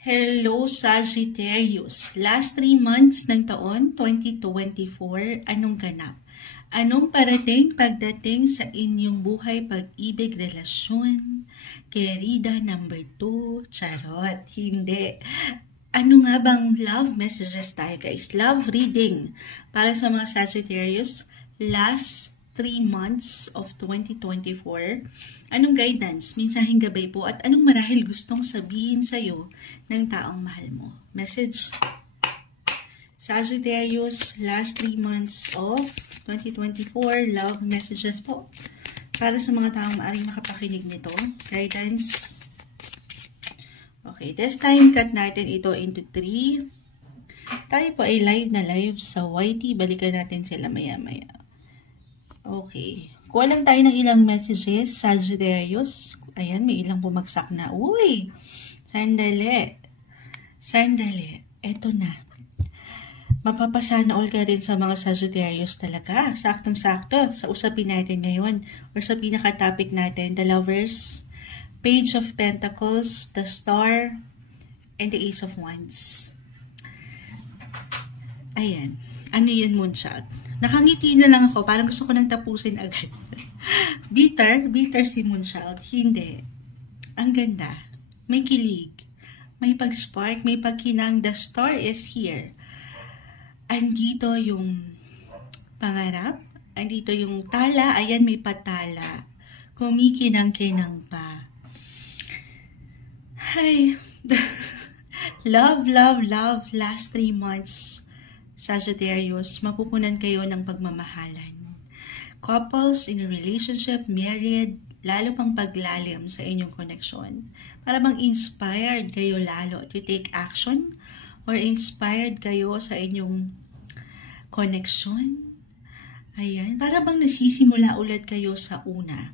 Hello Sagittarius! Last 3 months ng taon 2024, anong ganap? Anong parating pagdating sa inyong buhay, pag-ibig, relasyon? Querida number 2, charot, hindi. Ano nga bang love messages tayo guys? Love reading para sa mga Sagittarius last 3 months of 2024. Anong guidance, mensaheng gabay po, at anong marahil gustong sabihin sa'yo ng taong mahal mo? Message, Sagittarius, last 3 months of 2024, love messages po. Para sa mga taong maaaring makapakinig nito, guidance. Okay, this time cut natin ito into 3. Tayo po ay live na live sa YT. Balikan natin sila maya-maya. Okay. Kuha lang tayo ng ilang messages, Sagittarius. Ayan, may ilang bumagsak na. Uy! Sandali. Sandali. Eto na. Mapapasana all ka rin sa mga Sagittarius talaga. Saktong-sakto sa usapin natin ngayon or sa pinaka-topic natin, the Lovers, Page of Pentacles, the Star, and the Ace of Wands. Ayan. Ano yun, Moonshot? Nakangiti na lang ako. Parang gusto ko nang tapusin agad. Bitter si Moonshot. Hindi. Ang ganda. May kilig. May pag-spark. May pagkinang. The star is here. Andito yung pangarap. Andito yung tala. Ayan, may patala. Kumikinang-kinang pa. Ay. Love last 3 months. Sagittarius, mapupunan kayo ng pagmamahalan. Couples in a relationship, married, lalo pang paglalim sa inyong koneksyon. Para bang inspired kayo lalo to take action or inspired kayo sa inyong koneksyon. Ayan, para bang nasisimula ulit kayo sa una.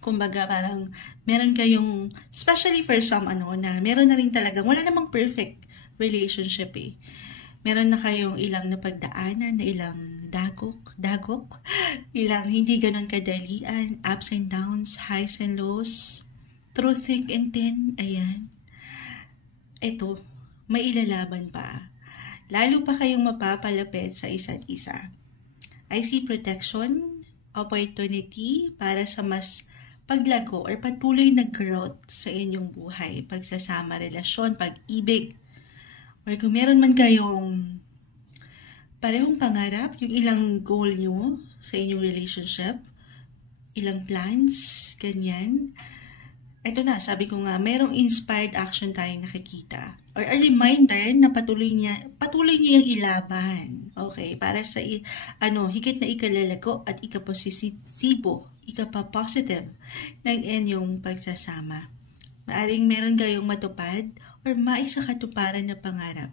Kumbaga parang meron kayong, especially for some na meron na rin talaga, wala namang perfect relationship eh. Meron na kayong ilang napagdaanan, na ilang dagok, ilang hindi ganon kadalian, ups and downs, highs and lows, through thick and thin, ayan. Ito, may ilalaban pa. Lalo pa kayong mapapalapit sa isa't isa. I see protection, opportunity para sa mas paglago or patuloy na growth sa inyong buhay, pagsasama, relasyon, pag-ibig. Or kung meron man kayong parehong pangarap, yung ilang goal nyo sa inyong relationship, ilang plans, ganyan. Ito na, sabi ko nga, merong inspired action tayong nakikita. Or a reminder na patuloy niya yung ilaban. Okay, para sa higit na ikalalago at ikapositibo, ikapapositive ng inyong pagsasama. Maaring meron kayong matupad or maisakatuparan na pangarap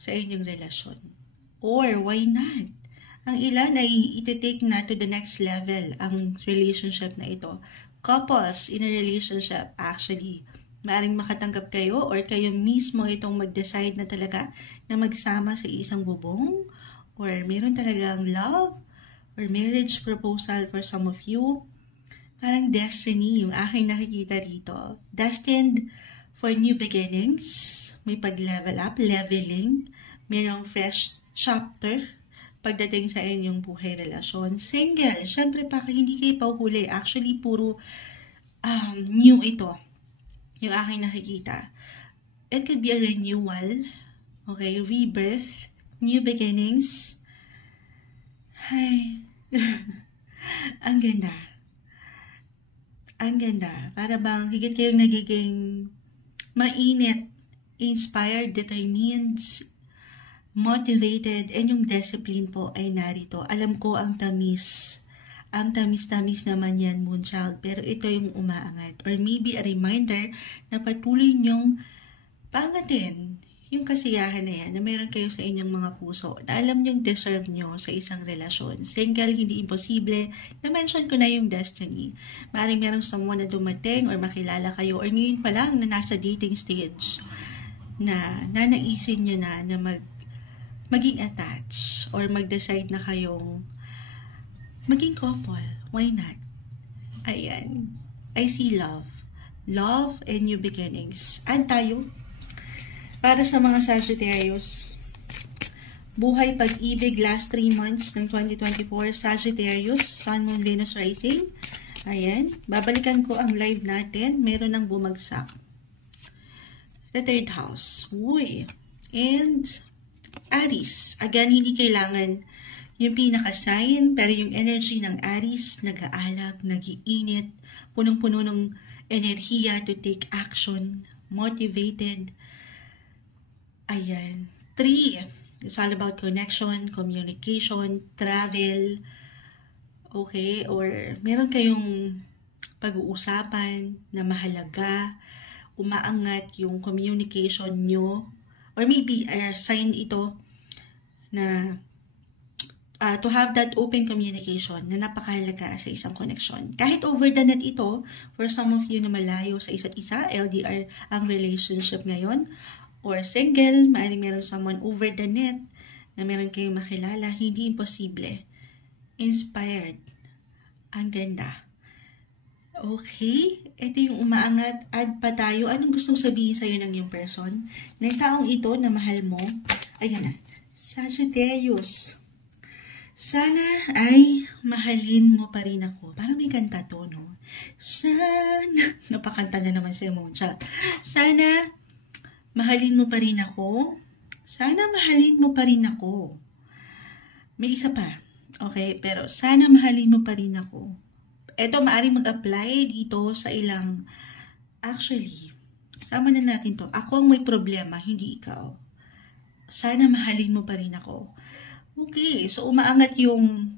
sa inyong relasyon. Or why not? Ang ilan ay iti-take na to the next level ang relationship na ito. Couples in a relationship, actually, maaring makatanggap kayo or kayo mismo itong mag-decide na talaga na magsama sa isang bubong or meron talagang love or marriage proposal for some of you. Parang destiny yung aking nakikita dito. Destined for new beginnings, may pag-level up, leveling, mayroong fresh chapter pagdating sa inyong buhay, relasyon. Single, syempre pa hindi kayo pauhuli. Actually, puro new ito, yung aking nakikita. It could be a renewal, okay, rebirth, new beginnings. Ay, ang ganda. Ang ganda. Para bang higit kayong nagiging mainit, inspired, determined, motivated, and yung discipline po ay narito. Alam ko ang tamis. Ang tamis-tamis naman yan, Moonchild. Pero ito yung umaangat. Or maybe a reminder na patuloy nyong pangatin yung kasiyahan na yan na meron kayo sa inyong mga puso. Na alam nyong deserve nyo sa isang relasyon. Single, hindi imposible. Na-mention ko na yung destiny. Maaaring merong someone na dumating or makilala kayo or ngayon pa lang na nasa dating stage na nanaisin nyo na maging attached or mag-decide na kayong maging couple. Why not? Ayan. I see love. Love and new beginnings. Add tayo. Para sa mga Sagittarius, buhay pag-ibig last 3 months ng 2024, Sagittarius, Sun, Moon, Venus, Rising. Ayan, babalikan ko ang live natin. Meron ng bumagsak. The third house. Uy. And Aries. Again, hindi kailangan yung pinaka-sign, pero yung energy ng Aries, nag-aalab, nag-iinit, punong-puno ng enerhiya to take action, motivated. Ayan. 3. It's all about connection, communication, travel. Okay? Or meron kayong pag-uusapan na mahalaga, umaangat yung communication nyo. Or maybe, sign ito na to have that open communication na napakahalaga sa isang connection. Kahit over the net ito, for some of you na malayo sa isa't isa, LDR ang relationship ngayon, or single, maaaring meron someone over the net na meron kayong makilala, hindi imposible. Inspired. Ang ganda. Okay, ito yung umaangat. Add pa tayo. Anong gustong sabihin sa'yo ng yung person? Ng taong ito na mahal mo. Ayan na. Sagittarius. Sana ay mahalin mo pa rin ako. Parang may kanta to, no? Sana, napakanta na naman sa emotion. Sana mahalin mo pa rin ako. Sana mahalin mo pa rin ako. May isa pa. Okay, pero sana mahalin mo pa rin ako. Ito, maaaring mag-apply dito sa ilang, actually, sama na natin to. Ako ang may problema, hindi ikaw. Sana mahalin mo pa rin ako. Okay, so umaangat yung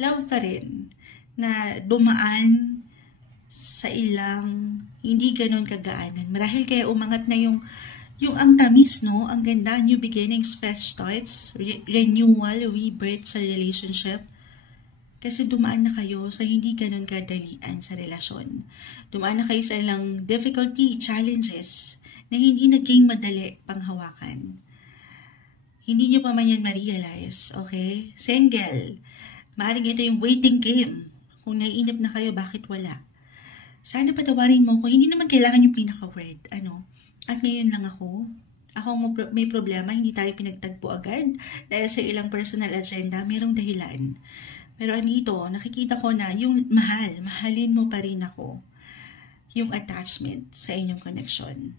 love pa rin na dumaan sa ilang hindi ganun kagaanan. Marahil kaya umangat na yung ang tamis, no? Ang ganda, new beginnings, fresh starts, renewal, rebirth sa relationship. Kasi dumaan na kayo sa hindi ganun kadalian sa relasyon. Dumaan na kayo sa ilang difficulty, challenges na hindi naging madali panghawakan. Hindi nyo pa man yan ma-realize, okay? Single. Maaaring ito yung waiting game. Kung naiinip na kayo, bakit wala? Sana patawarin mo ko. Hindi naman kailangan yung pinaka-word. At ngayon lang ako. Ako may problema, hindi tayo pinagtagpo agad. Dahil sa ilang personal agenda, mayroong dahilan. Pero anito, nakikita ko na yung mahalin mo pa rin ako. Yung attachment sa inyong connection.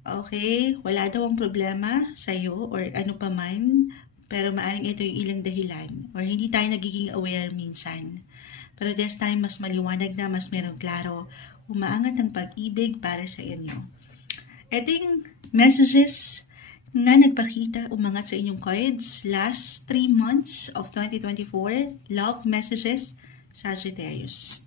Okay, wala daw ang problema sa'yo or ano pa man, pero maaaring ito yung ilang dahilan or hindi tayo nagiging aware minsan. Pero this time, mas maliwanag na, mas merong klaro, umaangat ang pag-ibig para sa inyo. Ito yung messages na nagpakita, umangat sa inyong cards last 3 months of 2024, love messages, Sagittarius.